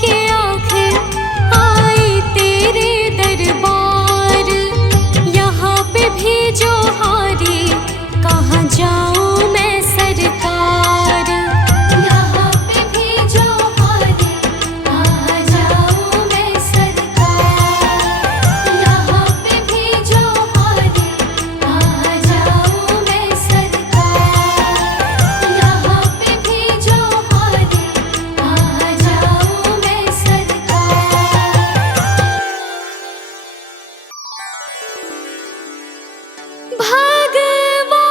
के आखिर आई तेरे दरबार। यहाँ पे भी जो हारी, कहाँ जाऊँ मैं सरकार। यहाँ पे भी जो हारी, कहाँ जाऊँ मैं सरकार। यहाँ पे भी जो हारी, कहाँ जाऊँ मैं सरकार। यहाँ पे भी जो हारी, कहाँ जाऊँ मैं सरकार। भगवान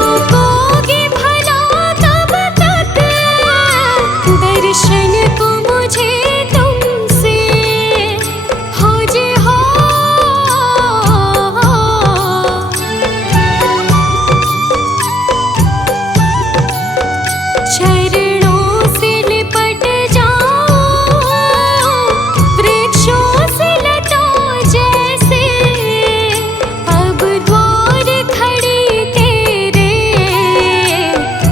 रोकोगे भला कब तक दर्शन को मुझे तुमसे हो जे हो। चरणों से लिपट जाओ वृक्षों से लताओं जैसे, अब द्वार खड़ी तेरे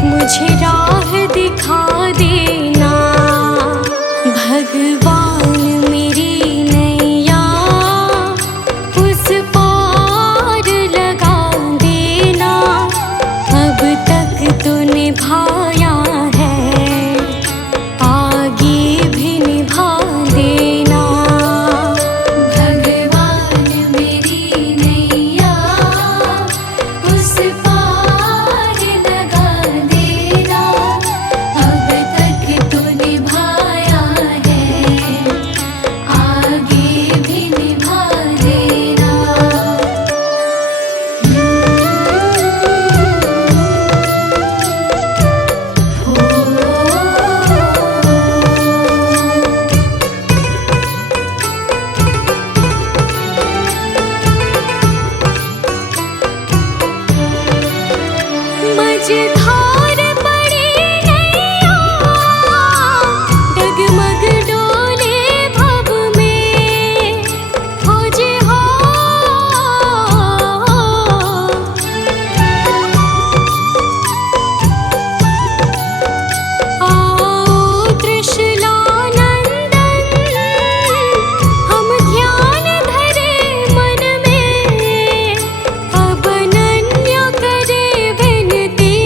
मुझे राह दिखा देना। भगवान मेरी नैया उस पार लगा देना। अब तक तो निभाया है, आगे भी निभा देना। भगवान मेरी नैया उस पार लगा देना। अब तक तो निभाया है, आगे भी निभा देना। मझधार पड़ी नैया डगमग डोले भव में हो जे हो। आओ त्रिशूलानंदन हम ध्यान धरे मन में। अब अनन्य करे विनती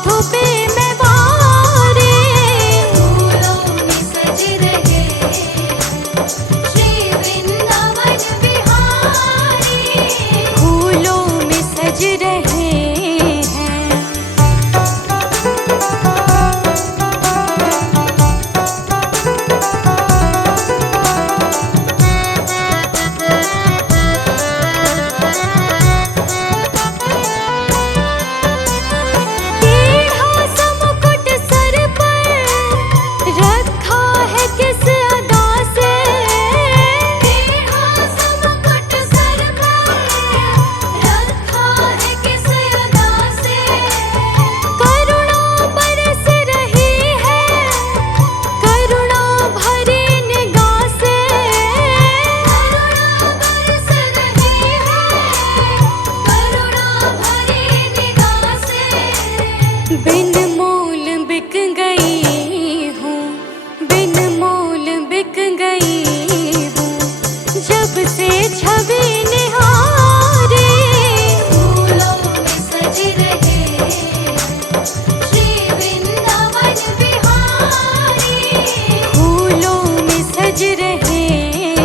माथों पे मैं वारे, फूलों में सज रहे श्री वृंदावन बिहारी, फूलों में सज रहे हैं। बिन मोल बिक गई हूँ, बिन मोल बिक गई हूँ, जब से छवि निहारे, फूलों में सज रहे श्री वृंदावन बिहारी, फूलों में सज रहे हैं।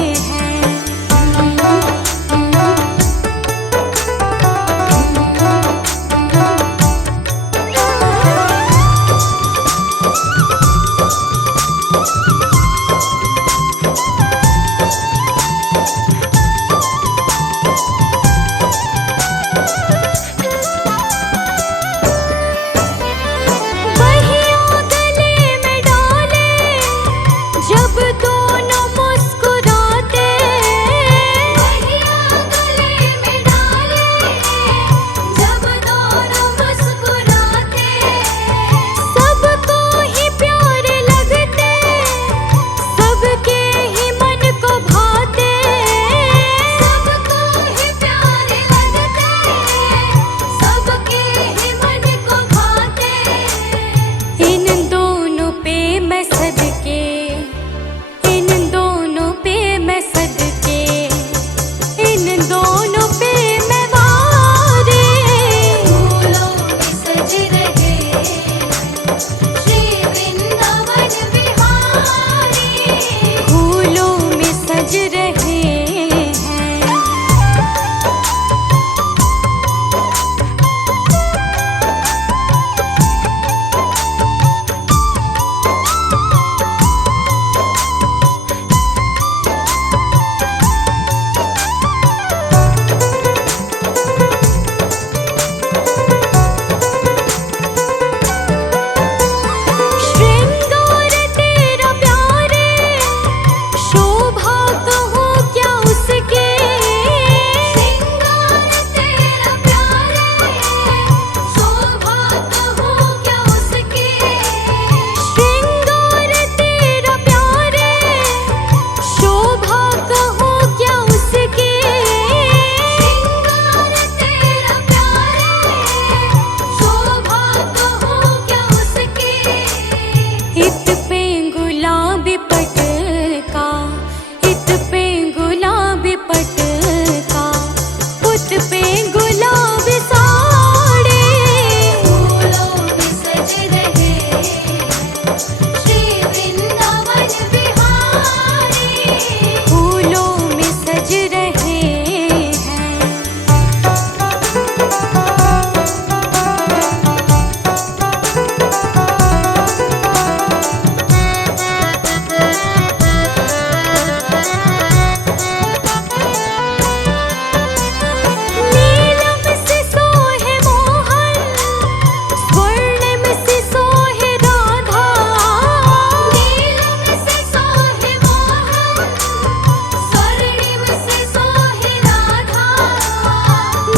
जब दोनों मुस्कुराते, बहिया गले में डाले, जब दोनों मुस्कुराते, सबको ही प्यारे लगते, सबके ही मन को भाते, सबको ही प्यारे लगते, सबके ही मन को भाते। इन दोनों पे मैं सदके, इन दोनों पे मैं सदके, इन दोनों पे मैं वारे, फूलों में सज रहे श्री वृंदावन बिहारी, फूलों में सज रहे हैं। श्रृंगार तेरा प्यारे, शोभा कहूँ क्या उसके, श्रृंगार तेरा प्यारे, शोभा कहूँ क्या उसके, श्रृंगार तेरा प्यारे, शोभा कहूँ क्या उसके, श्रृंगार तेरा प्यारे, शोभा कहूँ क्या उसके। इत पे गुलाबी पट का, इत पे गुलाबी पट का, उत पे गुलाबी साड़ी, फूलों में सज रहे श्री वृंदावन बिहारी, फूलों में सज रहे हैं। नीलम से सोहे मोहन, स्वर्णिम से सोहे राधा, नीलम से सोहे मोहन, स्वर्णिम से सोहे राधा,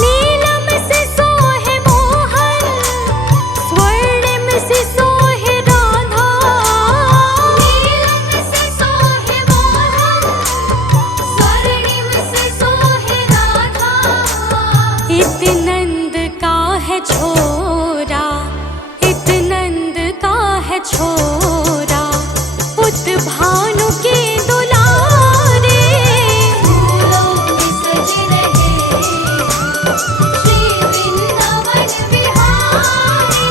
नीलम से सोहे मोहन, स्वर्णिम से सोहे राधा, नीलम से सोहे मोहन, स्वर्णिम से सोहे राधा। इत नंद का है छोरा, इत नंद का है छोरा, उत भानु के दुलारे, फूलों में सज रहे श्री वृंदावन बिहारी,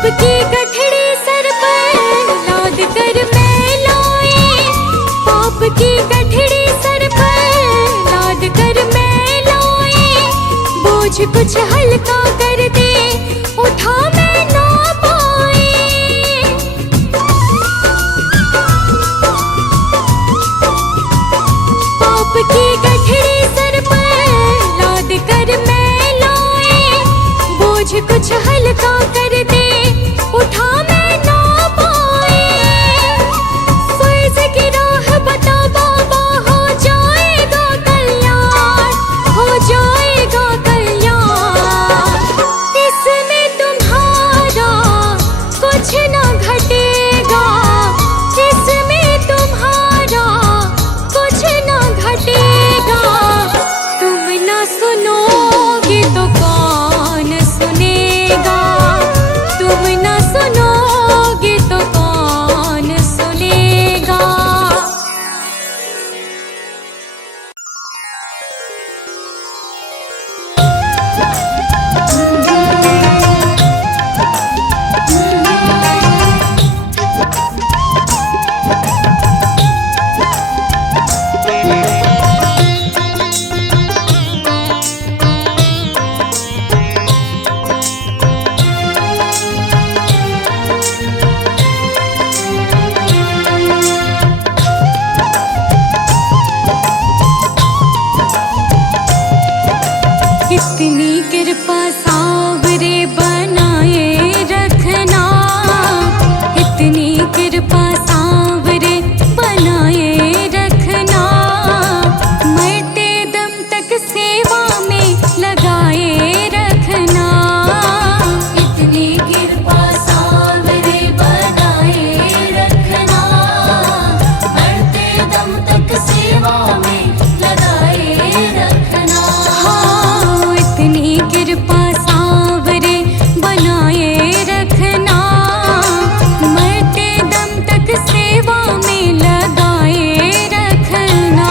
पाप की गठड़ी सर पर लाद कर मैं लाए, पाप की गठड़ी सर पर लाद कर मैं लाए, बोझ कुछ हल्का कर दे उठा मैं ना पाए। पाप की गठड़ी सर पर लाद कर मैं लाए, बोझ कुछ हल्का कर दे उठा मैं ना पाए। फर्ज की राह बता बाबा, हो जाएगा कल्याण, हो जाएगा कल्याण। इसमें तुम्हारा कुछ ना घटेगा, इसमें तुम्हारा कुछ ना घटेगा। तुम ना सुनोगे तो कौन सुनेगा, तुम ना सुनोगे तो कौन सुनेगा। इतनी कृपा सावरे बनाए रखना, इतनी कृपा सावरे बनाए रखना, मरते दम तक सेवा में लगाए रखना। इतनी कृपा सावरे बनाए रखना, मरते दम तक सेवा में लगाए रखना। हाँ, इतनी कृपा सावरे बनाए रखना, मरते दम तक सेवा में लगाए रखना,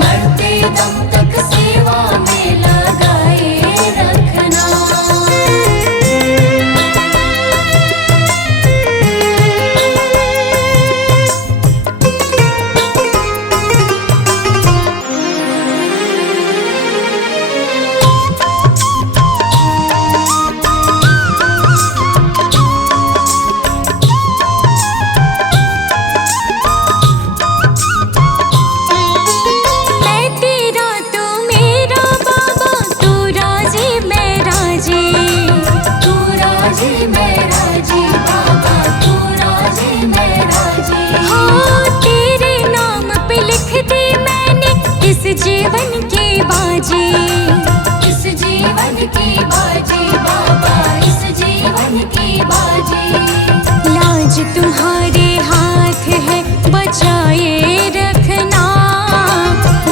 मरते दम तक सेवा में लगाए रखना। मैं तेरा तू मेरा बाबा, तू राजी मैं राजी, तू राजी मैं राजी बाबा, तू राजी मैं राजी। हाँ, तेरे नाम पे लिख दी मैंने इस जीवन की बाजी, इस जीवन की बाजी बाबा, इस जीवन की बाजी। लाज तुम्हारे हाथ है बचाए रखना,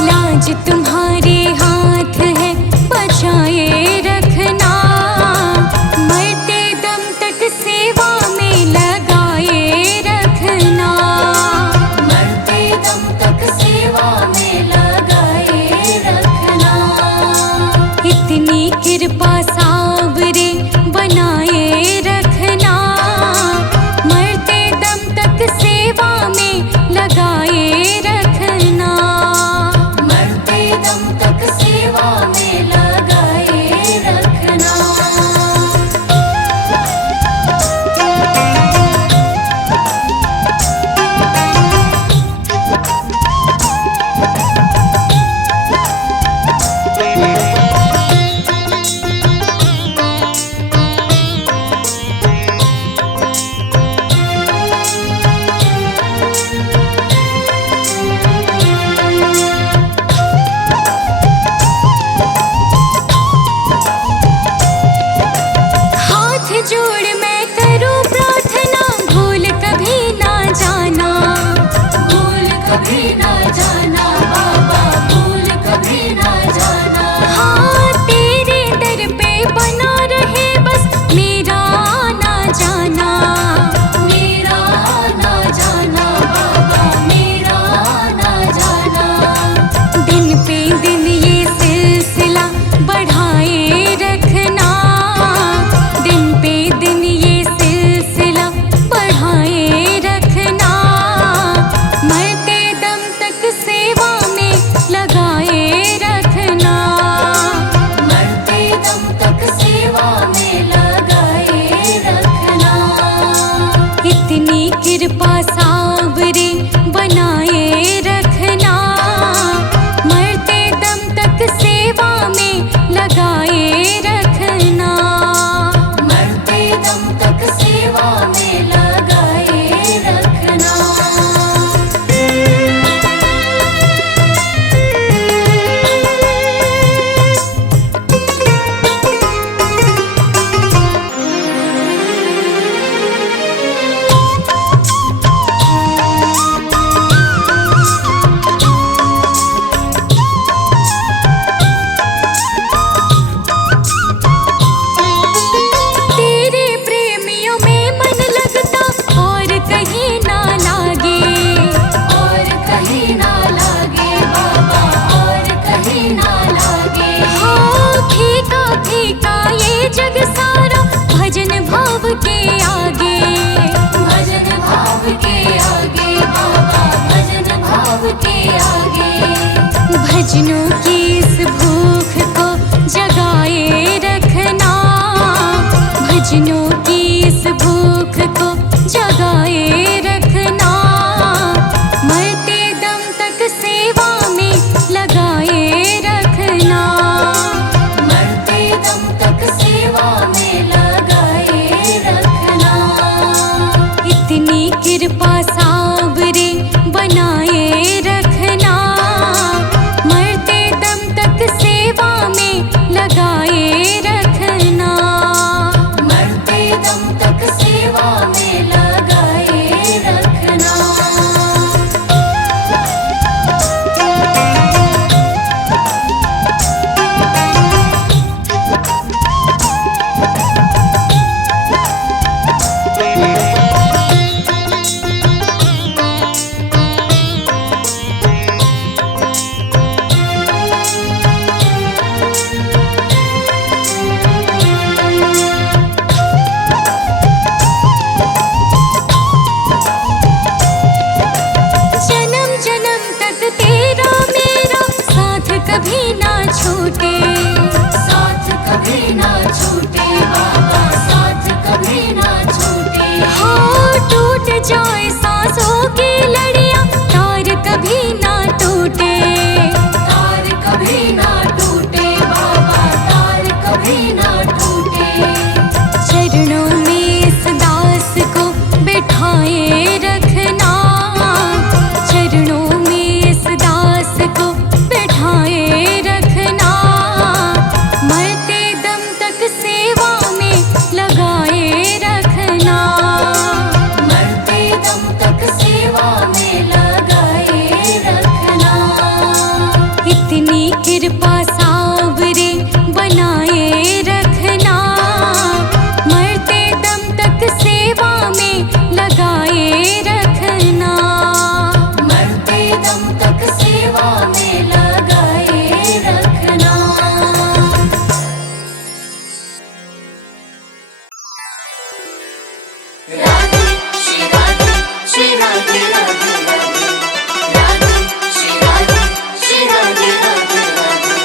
लाज तुम्हारे हाथ है बचाए रखना, मरते दम तक सेवा में लगाए रखना, मरते दम तक सेवा में लगाए रखना। दम तक सेवा में लगाए रखना। तेरे प्रेमियों में मन लगता और कहीं ना लागे, और कहीं ना लागे बाबा, और कहीं ना लागे। हाँ फीका फीका ये जग सारा भजन भाव के आगे, भजन भाव के आगे बाबा, भजन भाव के आगे। भजनों की इस भूख को जगाए रखना, भजनों की इस भूख को जगाए रखना। मरते दम तक सेवा में लगाए रखना, मरते दम तक सेवा में लगाए रखना। इतनी कृपा सावरे बनाए रखना, मरते दम तक सेवा में लगाए रखना, मरते दम तक सेवा में लगाए रखना। जन्म जन्म तक तेरा मेरा साथ कभी ना छूटे, साथ कभी ना छूटे बाबा, साथ कभी ना छूटे। हाँ टूट जाए सांसों की लड़ियां, तार कभी ना टूटे, तार कभी ना टूटे बाबा, तार कभी ना टूटे। चरणों में इस दास को बिठाए रखना, चरणों में इस दास को बिठाए रखना। मरते दम तक सेवा में लगाए रखना, मरते दम तक सेवा में लगाए रखना। इतनी कृपा सावरे बनाए रखना, मरते दम तक सेवा में लगाए रखना, मरते दम तक सेवा में लगाए रखना। राधे श्री राधे श्री राधे राधे राधे, राधे श्री राधे श्री राधे राधे राधे।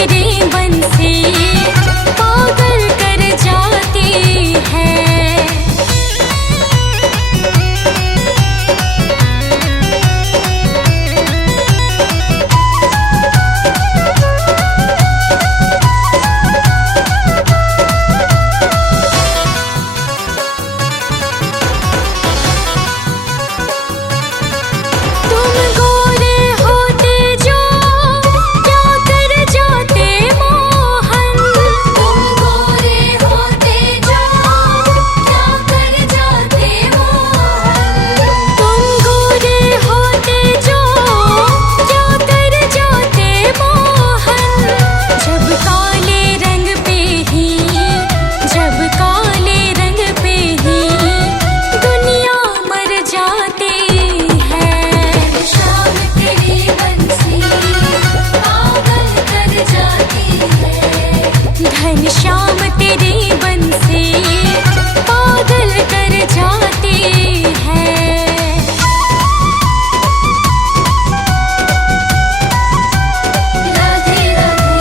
तेरे बन से पागल कर जाती है। घनश्याम तेरी बन से पागल कर जाती है। राधे राधे।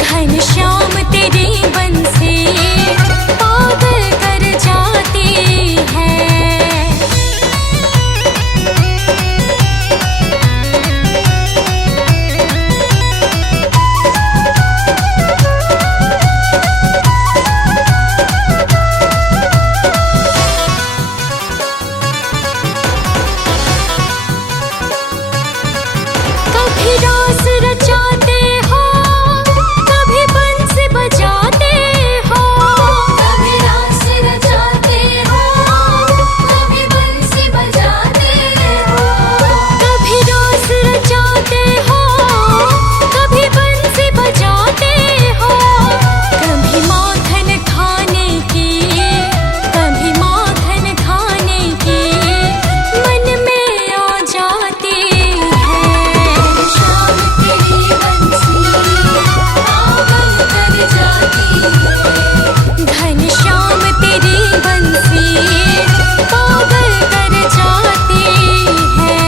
घनश्याम तेरी बन से पागल कर जाती है। कभी रास रचाते हो, कभी बंस बजाते हो। कभी रास रचाते हो, कभी बंस बजाते हो। कभी रास रचाते हो, कभी बंस बजाते हो। कभी माखन खाने की, कभी माखन खाने की मन में आ जाती है। शाम तेरी बंसी पागल कर जाती है। घनश्याम तेरी बंसी पागल कर जाती है।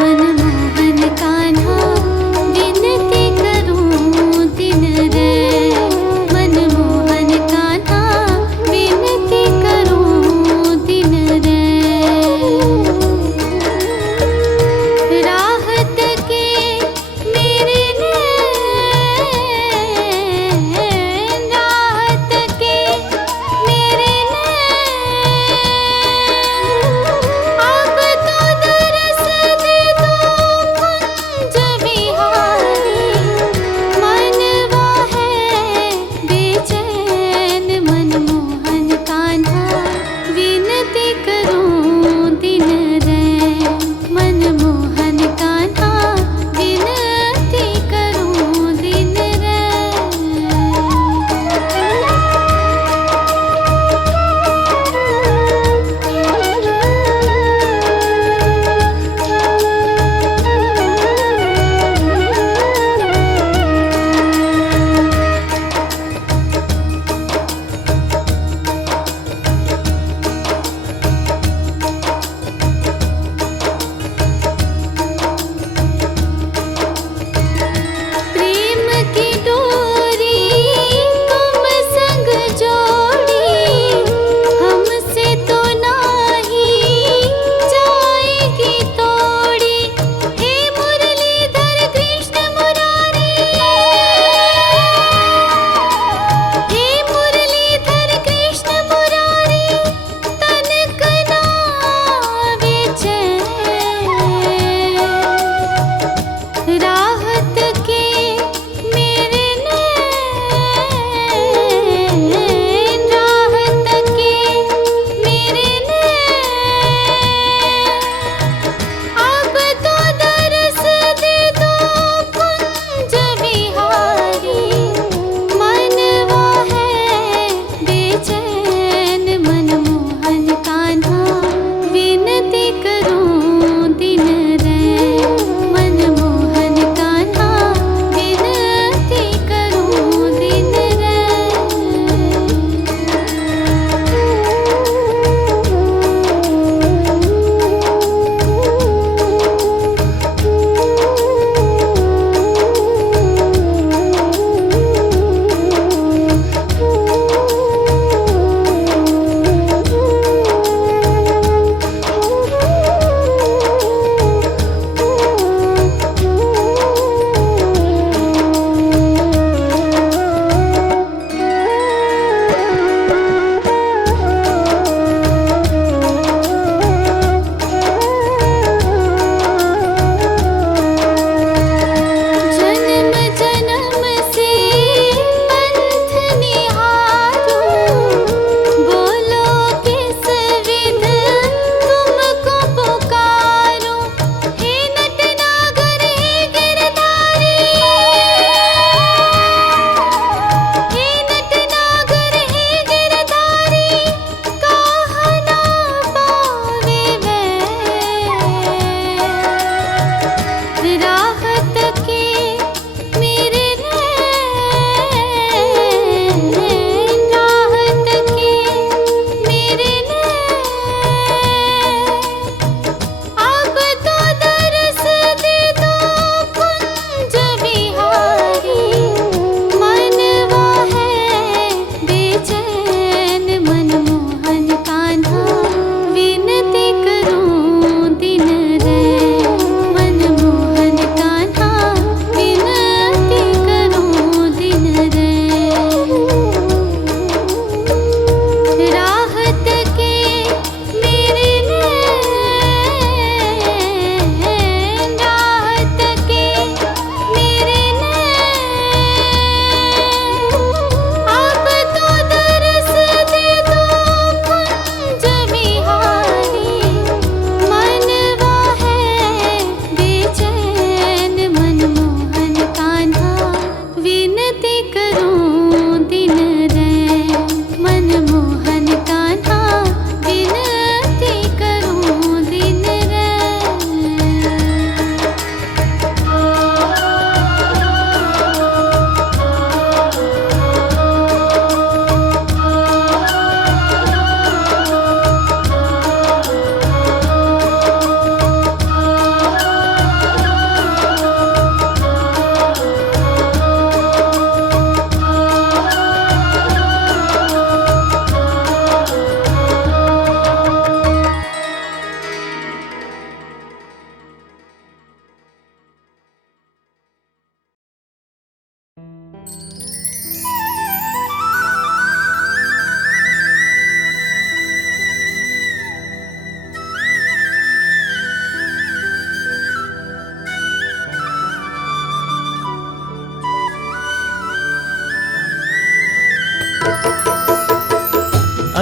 मनमोहन कान्हा विनती करूं दिन रे। मनमोहन कान्हा विनती करूं दिन रे। राहत के मेरे नैन, राहत के मेरे नैन। अब तो दरस दे दो कुंज बिहारी। मनवा है बेचैन। मनमोहन कान्हा विनती करूं दिन रे। मनमोहन कान्हा विनती करूं दिन रे।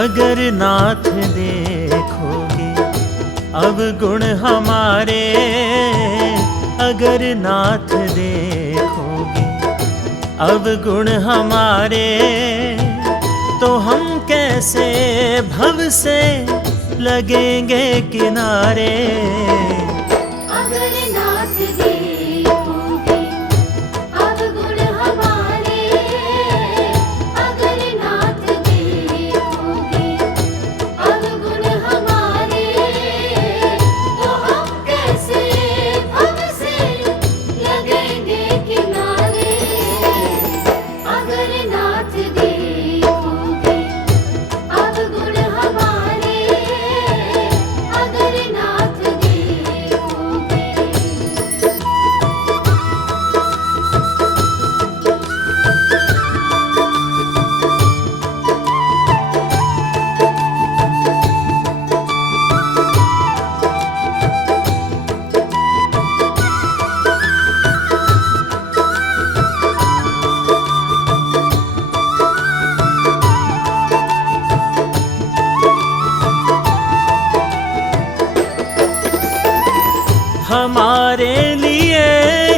अगर नाथ देखोगे अवगुण हमारे, अगर नाथ देखोगे अवगुण हमारे, तो हम कैसे भव से लगेंगे किनारे। अगर नाथ देखोगे अवगुण हमारे, अगर नाथ देखोगे अवगुण हमारे, तो हम कैसे भव से लगेंगे किनारे। अगर नाथ देखोगे अवगुण हमारे, अगर नाथ देखोगे। हमारे लिए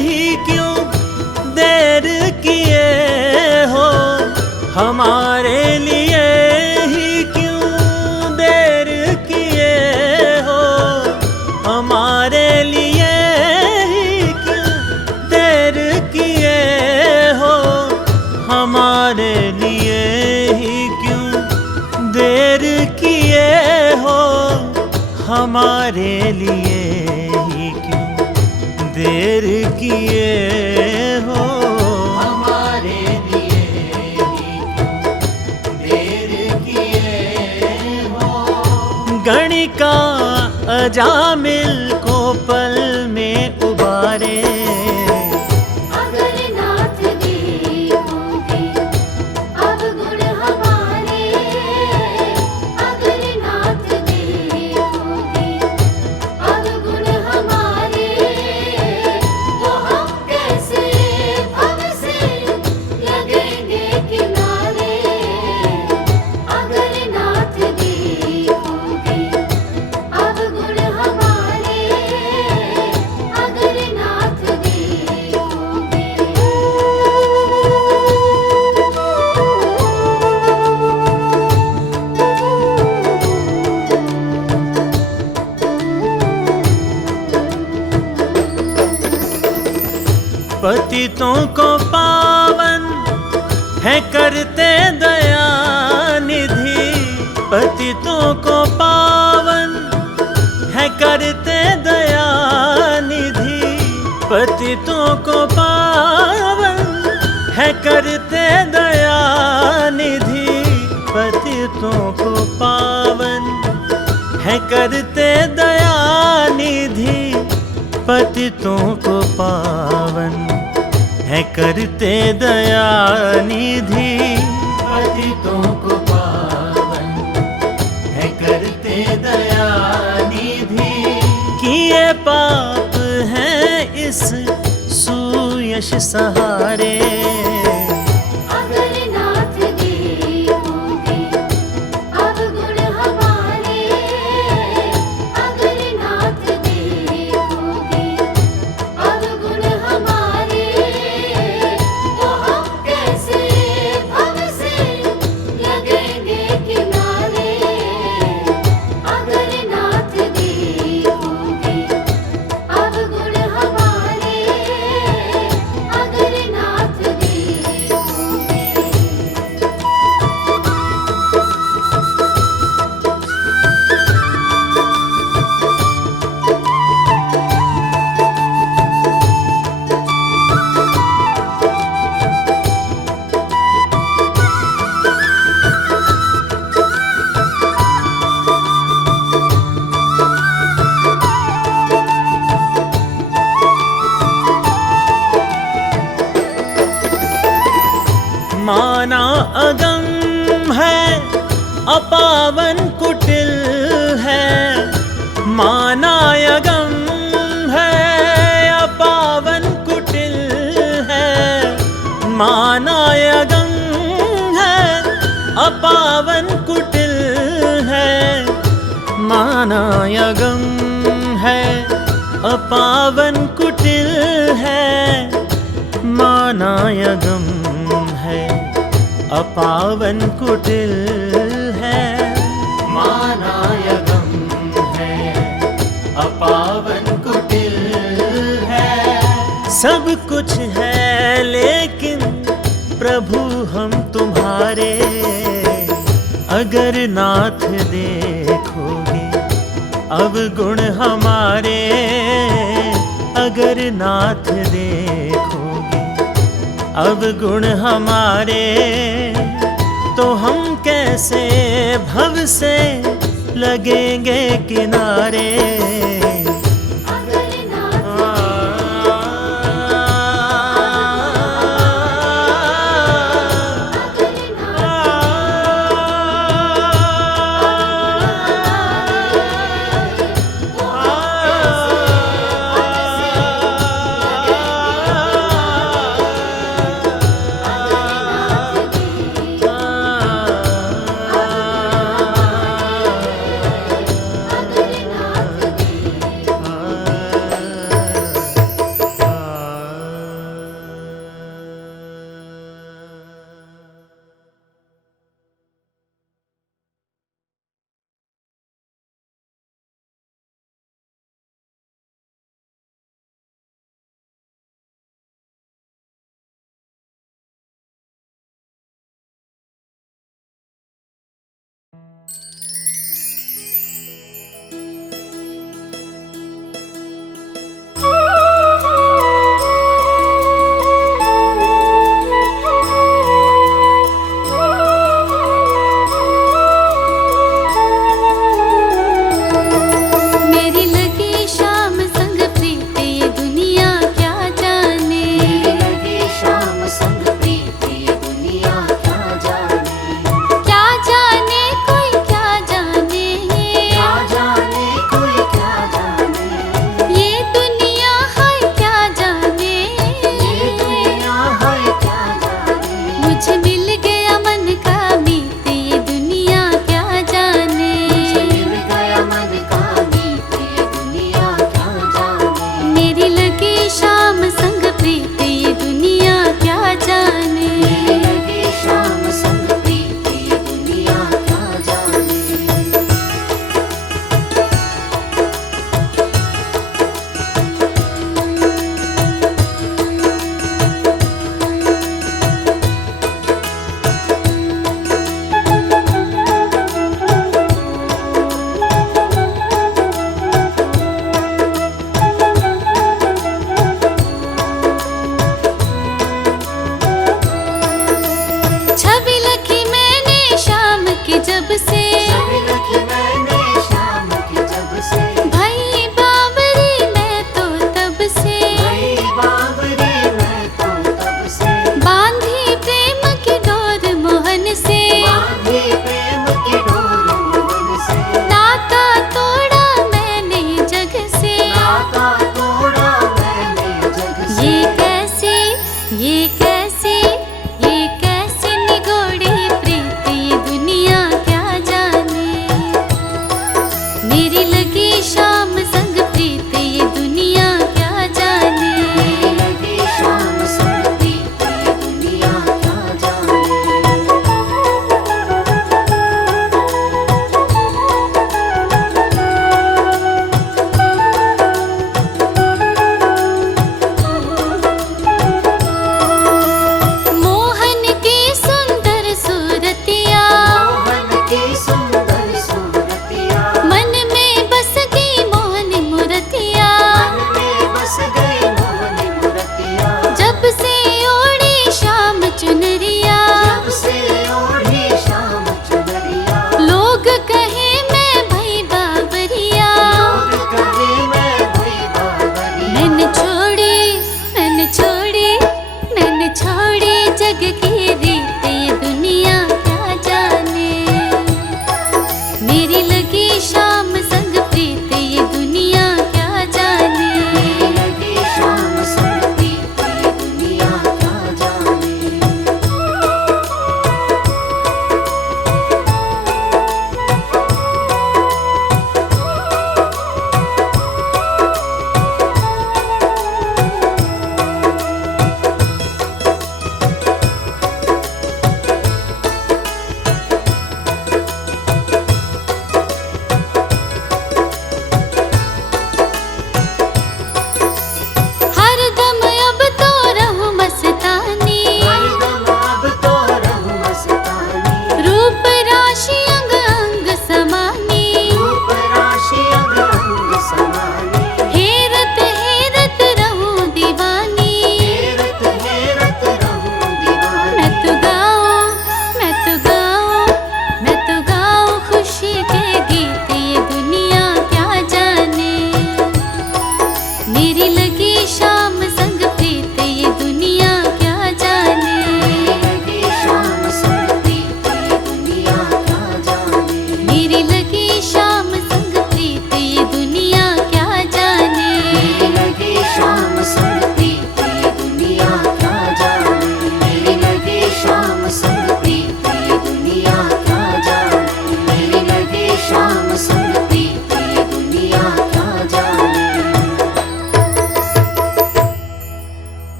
ही क्यों देर किए हो, हमारे लिए ही क्यों देर किए हो, हमारे लिए ही क्यों देर किए हो, हमारे लिए ही क्यों देर किए हो, हमारे लिए देर किए हो, हमारे लिए ही देर किए हो। गणिका अजामिल को पल में उबारे। अगर नाथ देखोगे अवगुण हमारे, अगर नाथ देखोगे अवगुण हमारे, तो हम कैसे भव से लगेंगे किनारे। अगर नाथ देखोगे अवगुण हमारे, अगर नाथ देखोगे। पतितों को पावन है करते दया निधि, पतितों को पावन है करते दया निधि, पतितों को पावन है करते दया निधि, पतितों को पावन है करते दया निधि, पतितों को पावन है करते दया निधि, पतितों को पावन है करते दया निधि। किए पाप हैं इस सुयश सहारे। अगर नाथ देखोगे अवगुण हमारे, अगर नाथ देखोगे अवगुण हमारे, तो हम कैसे भव से लगेंगे किनारे। अगर नाथ देखोगे अवगुण हमारे, अगर नाथ देखोगे। माना अगम है अपावन कुटिल है, माना अगम है अपावन कुटिल है, माना अगम है अपावन कुटिल मानायगम है अपावन कुटिल है, मानायगम है अपावन कुटिल है, मानायगम है अपावन कुटिल है। सब कुछ है लेकिन प्रभु हम तुम्हारे, अगर नाथ देखोगे अवगुण हमारे, अगर नाथ देखोगे अवगुण हमारे, तो हम कैसे भव से लगेंगे किनारे।